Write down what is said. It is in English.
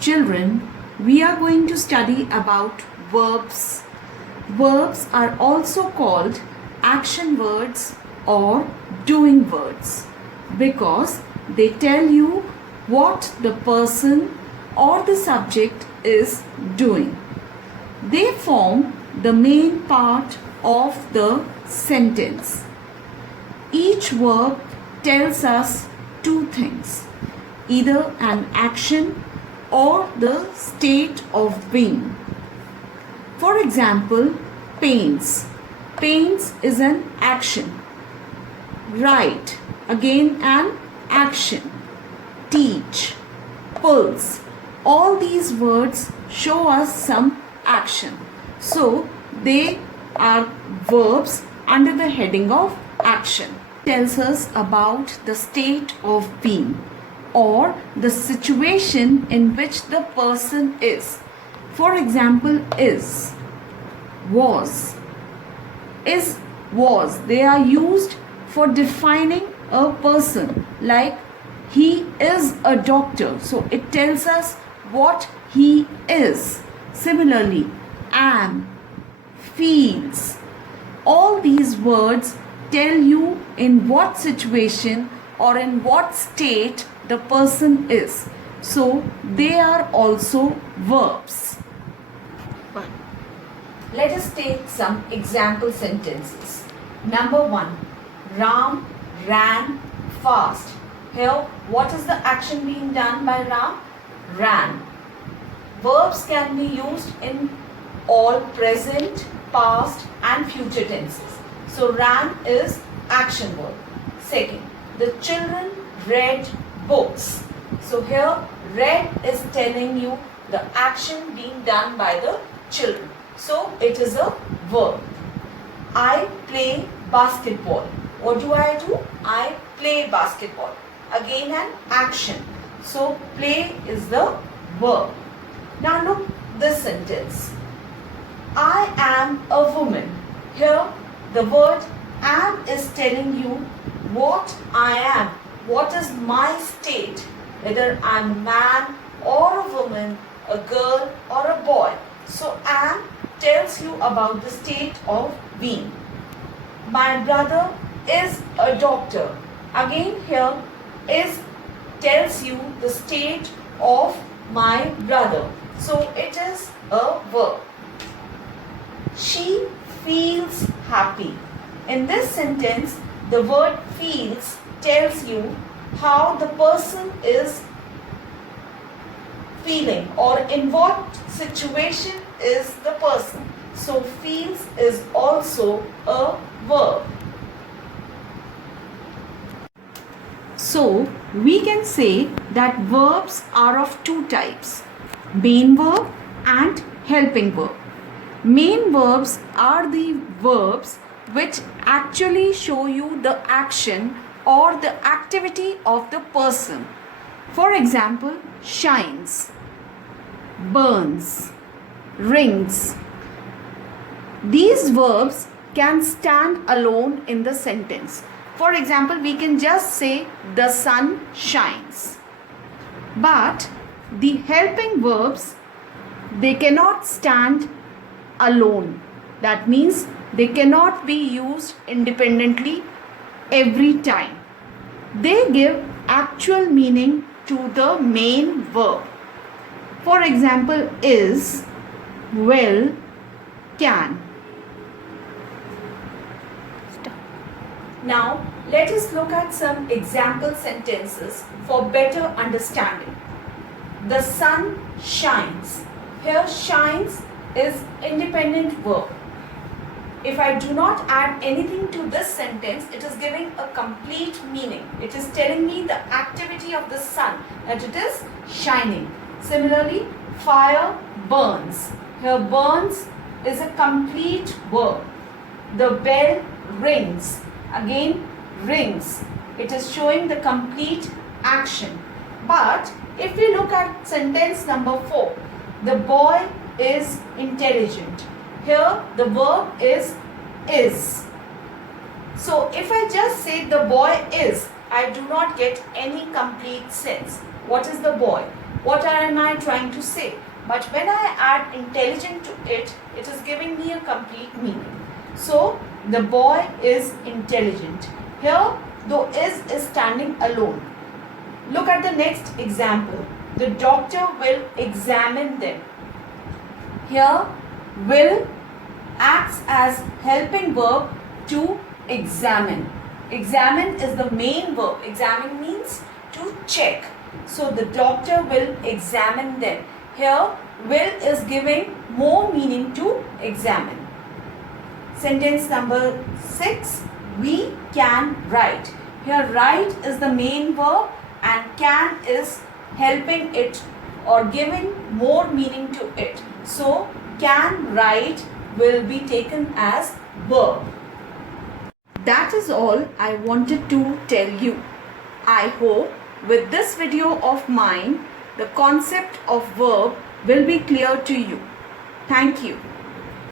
Children, we are going to study about verbs. Verbs are also called action words or doing words because they tell you what the person or the subject is doing. They form the main part of the sentence. Each verb tells us two things, either an action or the state of being. For example, paints. Paints is an action. Write, again an action. Teach, pulse. All these words show us some action. So, they are verbs under the heading of action. It tells us about the state of being or the situation in which the person is. For example, is, was. Is, was. They are used for defining a person, like he is a doctor. So it tells us what he is. Similarly, am, feels. All these words tell you in what situation or in what state the person is. So they are also verbs. Let us take some example sentences. Number 1. Ram ran fast. Here, what is the action being done by Ram? Ran. Verbs can be used in all present, past and future tenses. So ran is action verb. Second, the children read books. So here read is telling you the action being done by the children. So it is a verb. I play basketball. What do? I play basketball. Again an action. So play is the verb. Now look this sentence. I am a woman. Here the word am is telling you what I am. What is my state? Whether I am a man or a woman, a girl or a boy. So am tells you about the state of being. My brother is a doctor. Again here is tells you the state of my brother. So it is a verb. She feels happy. In this sentence, the word feels tells you how the person is feeling or in what situation is the person. So feels is also a verb. So we can say that verbs are of two types, main verb and helping verb. Main verbs are the verbs which actually show you the action or the activity of the person. For example, shines, burns, rings. These verbs can stand alone in the sentence. For example, we can just say the sun shines. But the helping verbs, they cannot stand alone. That means they cannot be used independently every time. They give actual meaning to the main verb. For example, is, will, can. Now, let us look at some example sentences for better understanding. The sun shines. Here, shines is independent verb. If I do not add anything to this sentence, it is giving a complete meaning. It is telling me the activity of the sun, that it is shining. Similarly, fire burns. Here, burns is a complete verb. The bell rings. Again, rings. It is showing the complete action. But if we look at sentence number 4, the boy is intelligent. Here the verb is. So if I just say the boy is, I do not get any complete sense. what is the boy? What am I trying to say? But when I add intelligent to it, it is giving me a complete meaning. So the boy is intelligent. Here the is standing alone. Look at the next example. The doctor will examine them. Here will acts as helping verb to examine. Examine is the main verb. Examine means to check. So the doctor will examine them. Here will is giving more meaning to examine. Sentence number 6. We can write. Here write is the main verb and can is helping it or giving more meaning to it. So can write will be taken as verb. That is all I wanted to tell you. I hope with this video of mine, the concept of verb will be clear to you. Thank you.